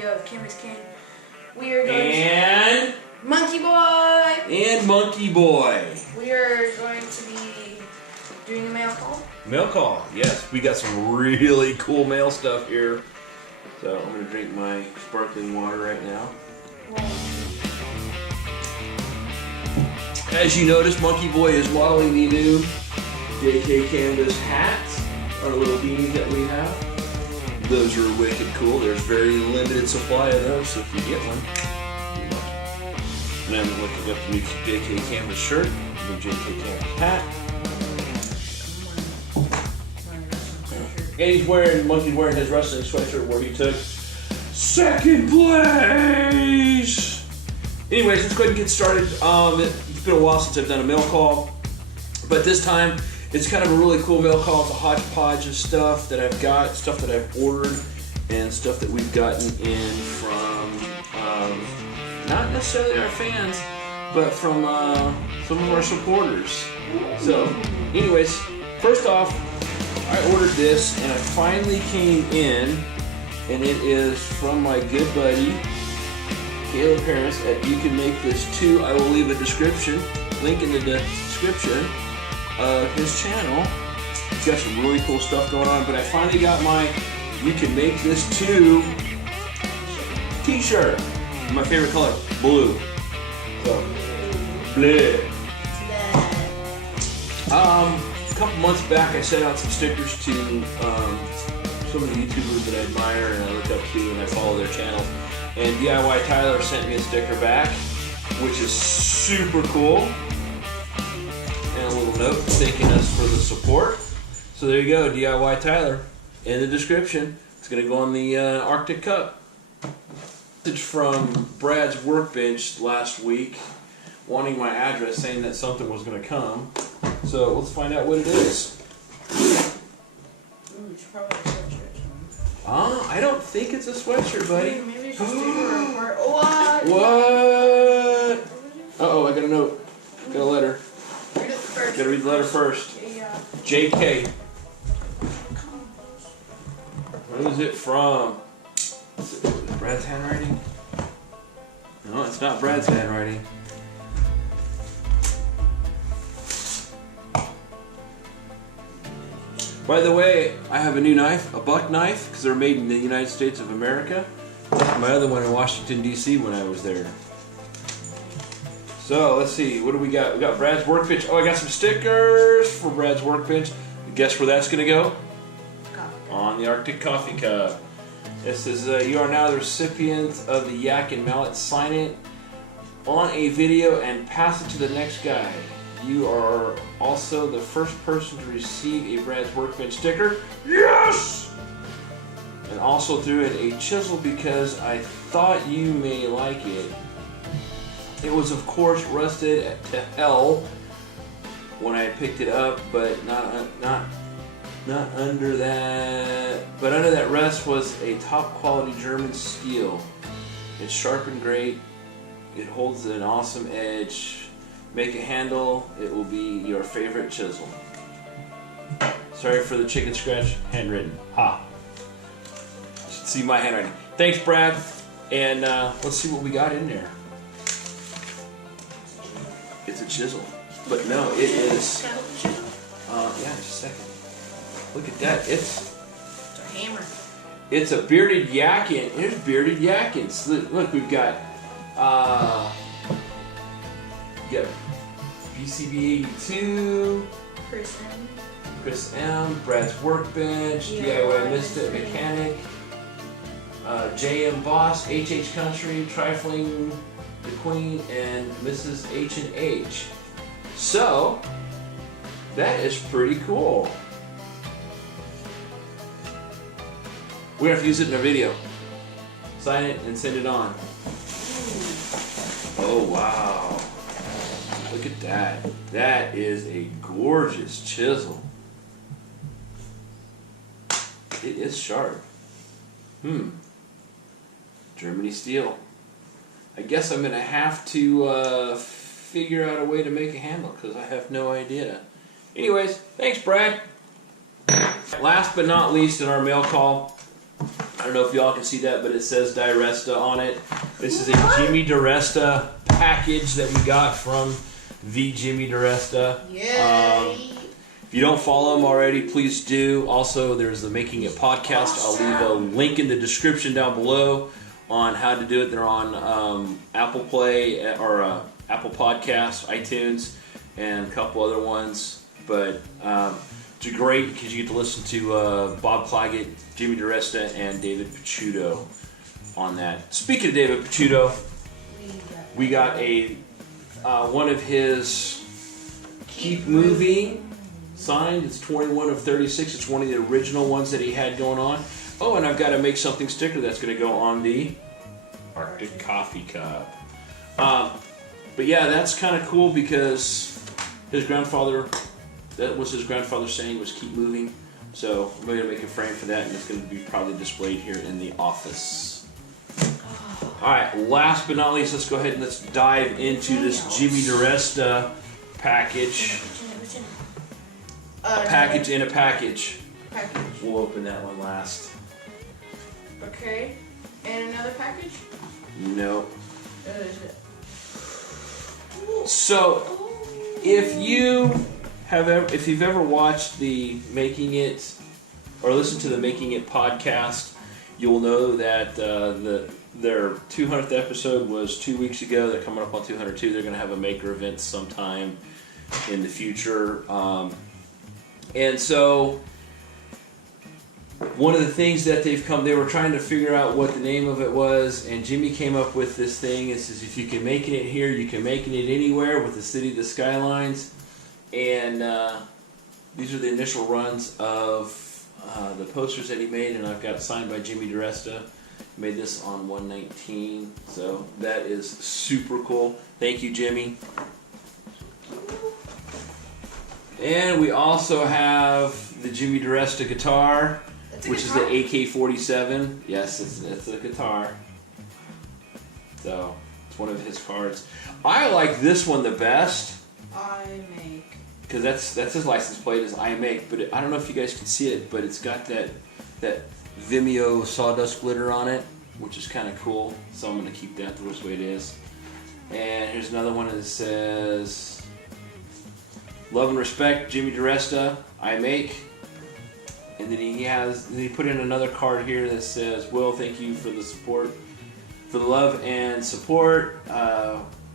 video of Cameron's King. We are going and Monkey Boy! And Monkey Boy. We are going to be doing a mail call. Mail call, yes. We got some really cool mail stuff here. So I'm going to drink my sparkling water right now. As you notice, Monkey Boy is modeling the new JK Canvas hats, our little beanies that we have. Those are wicked cool. There's very limited supply of those, so if you get one, you're lucky. And I'm looking up the new JK Canvas shirt, the new JK Canvas hat. And he's wearing, Monkey's wearing his wrestling sweatshirt where he took second place. Anyways, let's go ahead and get started. It's been a while since I've done a mail call, but this time it's kind of a really cool mail call. It's a hodgepodge of stuff that I've got, stuff that I've ordered, and stuff that we've gotten in from not necessarily our fans, but from some of our supporters. So, anyways, first off, I ordered this, and it finally came in, and it is from my good buddy Caleb Harris at You Can Make This Too. I will leave a description, link in the description of his channel. He's got some really cool stuff going on, but I finally got my You Can Make This Too t-shirt. My favorite color, blue. So, blue. A couple months back I sent out some stickers to some of the YouTubers that I admire and I look up to and I follow their channels. And DIY Tyler sent me a sticker back, which is super cool. And a little note thanking us for the support. So there you go, DIY Tyler. In the description, it's going to go on the Arctic Cup. Message from Brad's Workbench last week, wanting my address, saying that something was going to come. So let's find out what it is. Ooh, it's probably a sweatshirt. I don't think it's a sweatshirt, buddy. Maybe it's just what? What? Uh-oh, I got a note. Got a letter. Read it first. Gotta read the letter first. Yeah. JK. Who is it from? Is it Brad's handwriting? No, it's not Brad's handwriting. By the way, I have a new knife, a buck knife, because they're made in the United States of America. My other one in Washington, D.C. when I was there. So, let's see, what do we got? We got Brad's Workbench. Oh, I got some stickers for Brad's Workbench. Guess where that's going to go? On the Arctic Coffee Cup. It says, you are now the recipient of the Yakin mallet. Sign it on a video and pass it to the next guy. You are also the first person to receive a Brad's Workbench sticker. Yes! And also threw in a chisel because I thought you may like it. It was of course rusted to hell when I picked it up, but not under that. But under that rust was a top quality German steel. It's sharp and great. It holds an awesome edge. Make a handle, it will be your favorite chisel. Sorry for the chicken scratch, handwritten. Ha. You should see my handwriting. Thanks, Brad. And let's see what we got in there. It's a chisel. But no, it is. Yeah, just a second. Look at that. It's a hammer. It's a bearded Yakin. Here's bearded Yakins. Look, we've got BCB 82, Chris M, Brad's Workbench, DIY Misfit Mechanic, JM Boss, HH Country, Trifling the Queen, and Mrs. H&H. So, that is pretty cool. We're going to have to use it in our video. Sign it and send it on. Oh, wow. Look at that. That is a gorgeous chisel. It is sharp. Germany steel. I guess I'm going to have to figure out a way to make a handle because I have no idea. Anyways, thanks, Brad. Last but not least in our mail call, I don't know if y'all can see that, but it says Diresta on it. This is a Jimmy Diresta package that we got from the Jimmy Diresta. Yay! If you don't follow them already, please do. Also, there's the Making It podcast. I'll leave a link in the description down below on how to do it. They're on Apple Play or Apple Podcasts, iTunes, and a couple other ones. But it's great because you get to listen to Bob Clagett, Jimmy Diresta, and David Picciuto on that. Speaking of David Picciuto, we got a one of his Keep Moving signed. It's 21 of 36. It's one of the original ones that he had going on. Oh, and I've got to make something sticker that's going to go on the Arctic Coffee Cup. But yeah, that's kind of cool because his grandfather, that was his grandfather's saying, was keep moving. So I'm going to make a frame for that, and it's going to be probably displayed here in the office. Alright, last but not least, let's go ahead and let's dive into this Jimmy Diresta package. A package in a package. We'll open that one last. Okay. And another package? No. So, if you've ever watched the Making It or listened to the Making It podcast, you'll know that their 200th episode was 2 weeks ago. They're coming up on 202. They're going to have a maker event sometime in the future. And so, one of the things that they were trying to figure out what the name of it was, and Jimmy came up with this thing. It says, if you can make it here, you can make it anywhere with the City of the Skylines. And these are the initial runs of the posters that he made, and I've got it signed by Jimmy Diresta. Made this on 1/19, so that is super cool. Thank you, Jimmy. And we also have the Jimmy Diresta guitar, which is the AK-47. Yes, it's a guitar. So, it's one of his cards. I like this one the best. I make. Because that's his license plate is I make, but I don't know if you guys can see it, but it's got that Vimeo sawdust glitter on it, which is kind of cool. So I'm going to keep that the way it is. And here's another one that says, love and respect, Jimmy Diresta, I make. And then he put in another card here that says, Will, thank you for the support, for the love and support.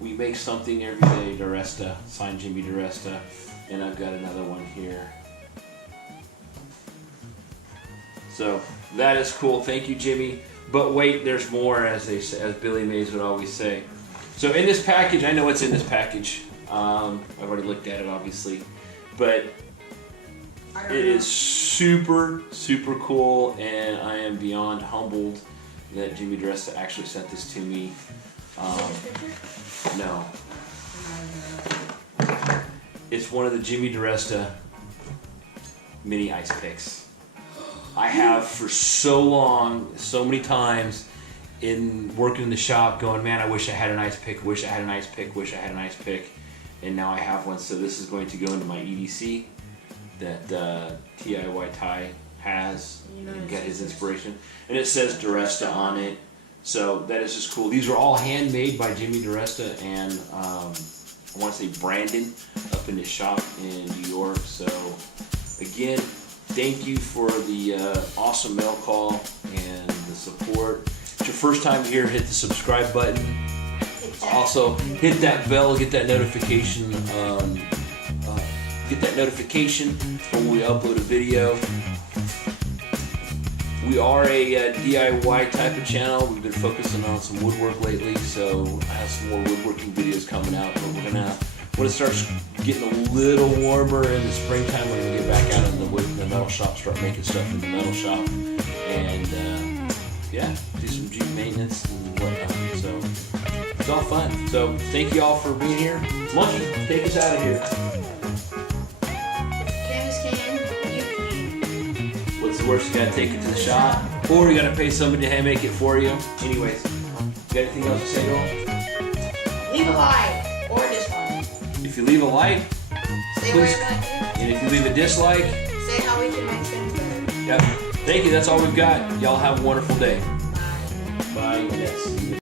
We make something every day, Diresta, signed Jimmy Diresta. And I've got another one here. So that is cool. Thank you, Jimmy. But wait, there's more, as Billy Mays would always say. So in this package, I know what's in this package. I've already looked at it, obviously, but it is super, super cool, and I am beyond humbled that Jimmy Diresta actually sent this to me. No. It's one of the Jimmy Diresta mini ice picks. I have for so long, so many times in working in the shop going, man, I wish I had an ice pick, wish I had an ice pick, wish I had an ice pick. And now I have one, so this is going to go into my EDC that TIY Ty has and get his inspiration. And it says Diresta on it, so that is just cool. These are all handmade by Jimmy Diresta and I want to say Brandon up in his shop in New York. So again, thank you for the awesome mail call and the support. If it's your first time here, hit the subscribe button. Also, hit that bell, get that notification. Get that notification when we upload a video. We are a DIY type of channel. We've been focusing on some woodwork lately, so I have some more woodworking videos coming out. But when it starts getting a little warmer in the springtime, we're gonna get back out in the metal shop, start making stuff in the metal shop, and yeah, do some Jeep maintenance and whatnot. So it's all fun. So thank you all for being here. Monkey, take us out of here. What's the worst? You gotta take it to the shop, or you gotta pay somebody to hand make it for you. Anyways, you got anything else to say to them? Leave a like or a dislike. If you leave a like, say please, where you like it. and if you leave a dislike, Say how we can make things better. yep. Thank you. That's all we've got. Y'all have a wonderful day. Bye. Yes.